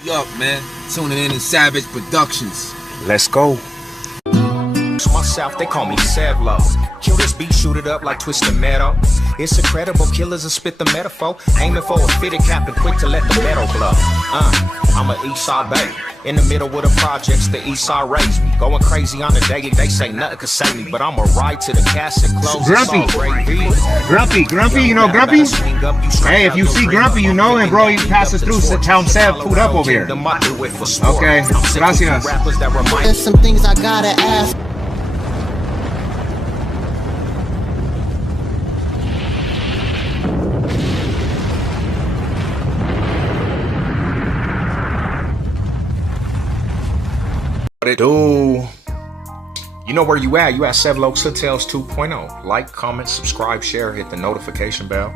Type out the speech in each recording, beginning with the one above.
Yup, man. Tuning in to Savage Productions. Let's go. Myself, they call me Sevlo. Kill this beat, shoot it up like Twisted Meadow. It's incredible, killers will spit the metaphor. Aiming for a fitted cap and quick to let the metal blow. I'm a Eastside baby. In the middle with the projects, the Eastside raised me. Going crazy on the daily, they say nothing could save me. But I'm a ride to the casket close. Grumpy, you know Grumpy? Hey, if you see Grumpy, you know him, bro. He passes through, tell him Sev pulled up over here. Okay, gracias. There's some things I gotta ask. What it do? You know where you at? You at Sevlo Tales 2.0. Like, comment, subscribe, share, hit the notification bell.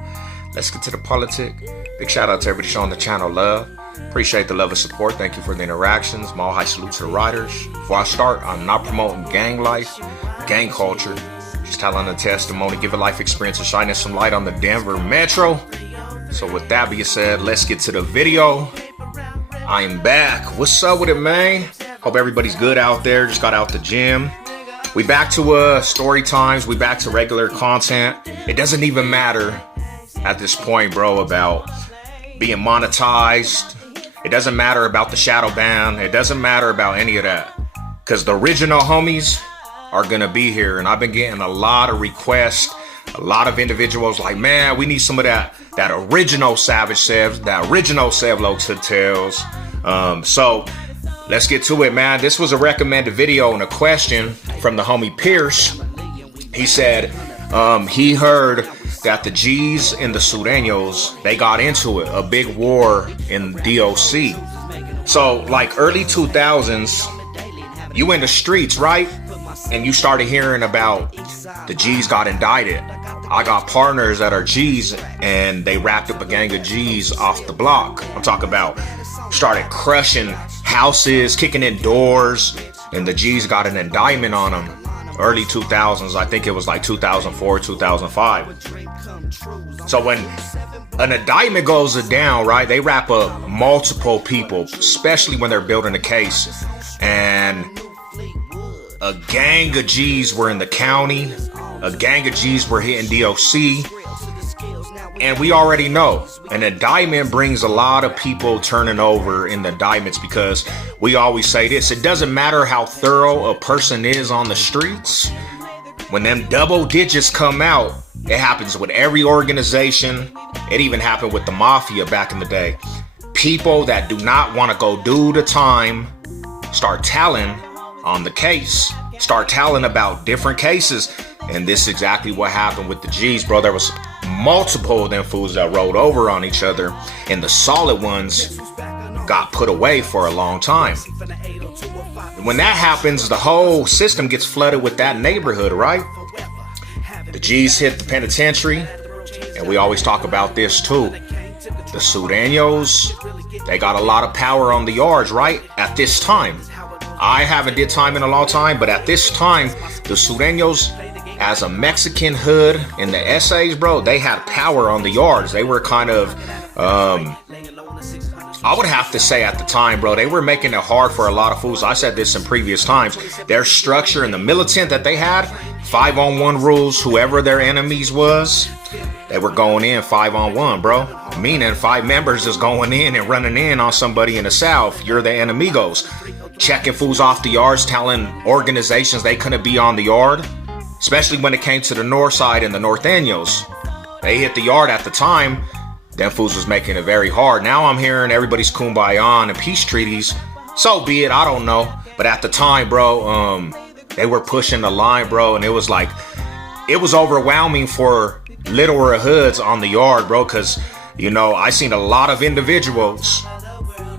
Let's get to the politic. Big shout out to everybody showing the channel love. Appreciate the love and support. Thank you for the interactions. Mile high salute to the riders. Before I start, I'm not promoting gang life, gang culture. Just telling a testimony, give a life experience, and shining some light on the Denver Metro. So with that being said, let's get to the video. I am back. What's up with it, man? Hope everybody's good out there. Just got out the gym. We back to story times. We back to regular content. It doesn't even matter at this point, bro, about being monetized. It doesn't matter about the shadow ban. It doesn't matter about any of that. Because the original homies are going to be here. And I've been getting a lot of requests. A lot of individuals like, man, we need some of that original Savage Sev, that original Sevlo Tales. So let's get to it, man. This was a recommended video and a question from the homie Pierce. He said he heard that the G's and the Sureños, they got into it, a big war in DOC. So like early 2000s, you in the streets, right? And you started hearing about the G's got indicted. I got partners that are G's and they wrapped up a gang of G's off the block. I'm talking about started crushing houses, kicking in doors, and the G's got an indictment on them. Early 2000s, I think it was like 2004, 2005. So when an indictment goes down, right, they wrap up multiple people, especially when they're building a case. And a gang of G's were in the county. A gang of G's were hitting DOC. And we already know an indictment brings a lot of people turning over in the indictments, because we always say this: it doesn't matter how thorough a person is on the streets. When them double digits come out, it happens with every organization. It even happened with the mafia back in the day. People that do not want to go do the time start telling on the case, start telling about different cases. And this is exactly what happened with the G's, bro. There was multiple of them fools that rolled over on each other, and the solid ones got put away for a long time. When that happens, the whole system gets flooded with that neighborhood, right? The G's hit the penitentiary, and we always talk about this too. The Sureños, they got a lot of power on the yards, right? At this time. I haven't did time in a long time, but at this time, the Sureños, as a Mexican hood in the essays, bro, they had power on the yards. They were kind of, I would have to say at the time, bro, they were making it hard for a lot of fools. I said this in previous times. Their structure and the militant that they had, 5-on-1 rules, whoever their enemies was, they were going in 5-on-1, bro. Meaning 5 members is going in and running in on somebody in the South. You're the enemigos. Checking fools off the yards, telling organizations they couldn't be on the yard. Especially when it came to the north side and the Norteños. They hit the yard at the time. Them fools was making it very hard. Now I'm hearing everybody's kumbaya and peace treaties. So be it, I don't know. But at the time, bro, they were pushing the line, bro. And it was like, it was overwhelming for littler hoods on the yard, bro. Because, you know, I seen a lot of individuals.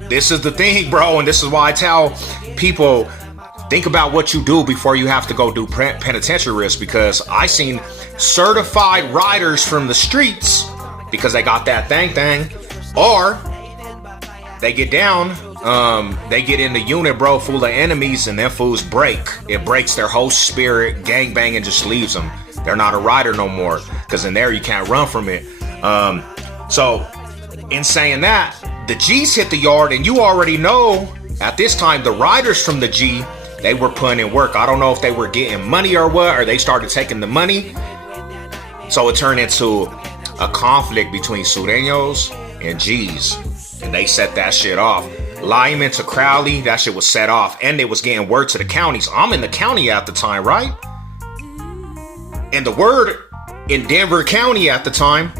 This is the thing, bro. And this is why I tell people, think about what you do before you have to go do penitentiary risk, because I seen certified riders from the streets, because they got that thing, or they get down, they get in the unit, bro, full of enemies, and them fools break. It breaks their whole spirit. Gang banging just leaves them. They're not a rider no more, because in there you can't run from it. So in saying that, the G's hit the yard, and you already know at this time the riders from the G, they were putting in work. I don't know if they were getting money or what, or they started taking the money. So it turned into a conflict between Sureños and G's, and they set that shit off. Lyman to Crowley, that shit was set off, and they was getting word to the counties. I'm in the county at the time, right? And the word in Denver County at the time,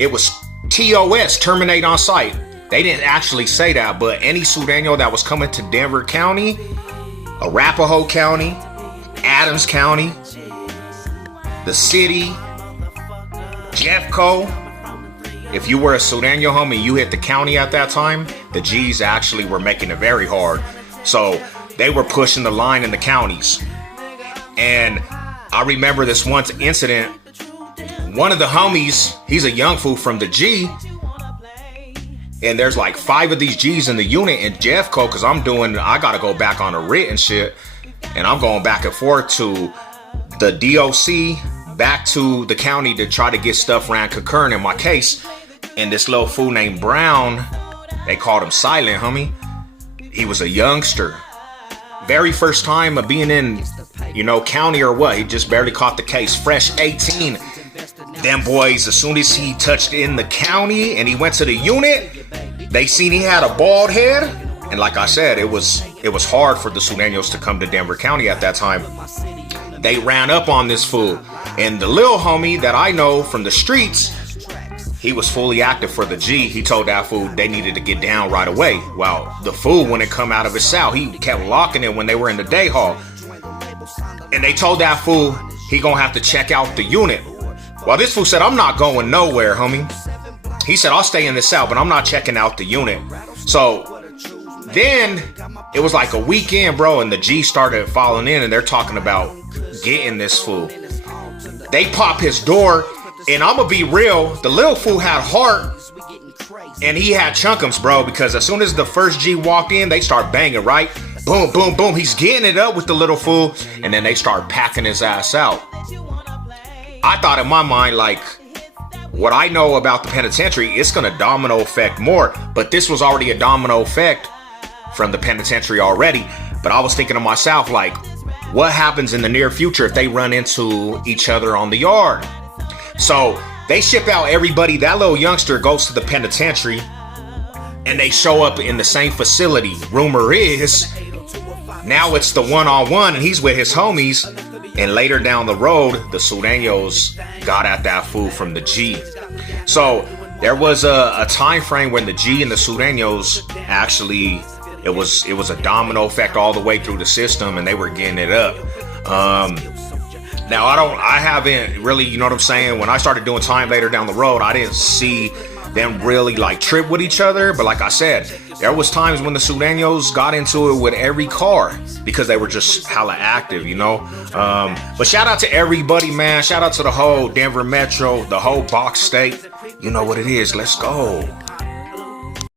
it was TOS, terminate on site. They didn't actually say that, but any Sureño that was coming to Denver County, Arapahoe County, Adams County, the city, Jeffco, if you were a Sureño homie, you hit the county at that time, the G's actually were making it very hard. So they were pushing the line in the counties. And I remember this one incident. One of the homies, he's a young fool from the G, and there's like 5 of these G's in the unit in Jeffco, because I gotta go back on a writ and shit, and I'm going back and forth to the DOC, back to the county to try to get stuff ran concurrent in my case. And this little fool named Brown, they called him Silent, homie. He was a youngster. Very first time of being in, county or what. He just barely caught the case. Fresh 18. Them boys, as soon as he touched in the county and he went to the unit, they seen he had a bald head. And like I said, it was hard for the Sureños to come to Denver County at that time. They ran up on this fool. And the little homie that I know from the streets, he was fully active for the G. He told that fool they needed to get down right away. Well, the fool, when it come out of his cell, he kept locking it when they were in the day hall. And they told that fool he gonna have to check out the unit. Well, this fool said, I'm not going nowhere, homie. He said, I'll stay in this cell, but I'm not checking out the unit. So then it was like a weekend, bro, and the G started falling in, and they're talking about getting this fool. They pop his door, and I'm gonna be real, the little fool had heart, and he had chunkums, bro, because as soon as the first G walked in, they start banging, right? Boom, boom, boom. He's getting it up with the little fool, and then they start packing his ass out. I thought in my mind, like, what I know about the penitentiary, it's gonna domino effect more, but this was already a domino effect from the penitentiary already. But I was thinking to myself, like, what happens in the near future if they run into each other on the yard? So they ship out everybody. That little youngster goes to the penitentiary, and they show up in the same facility. Rumor is, now it's the one-on-one, and he's with his homies. And later down the road, the Sureños got at that fool from the G. So there was a time frame when the G and the Sureños actually, it was a domino effect all the way through the system, and they were getting it up. Now I haven't really, you know what I'm saying? When I started doing time later down the road, I didn't see them really like trip with each other. But like I said, there was times when the Sureños got into it with every car because they were just hella active, But shout out to everybody, man. Shout out to the whole Denver Metro, the whole Box State. You know what it is. Let's go.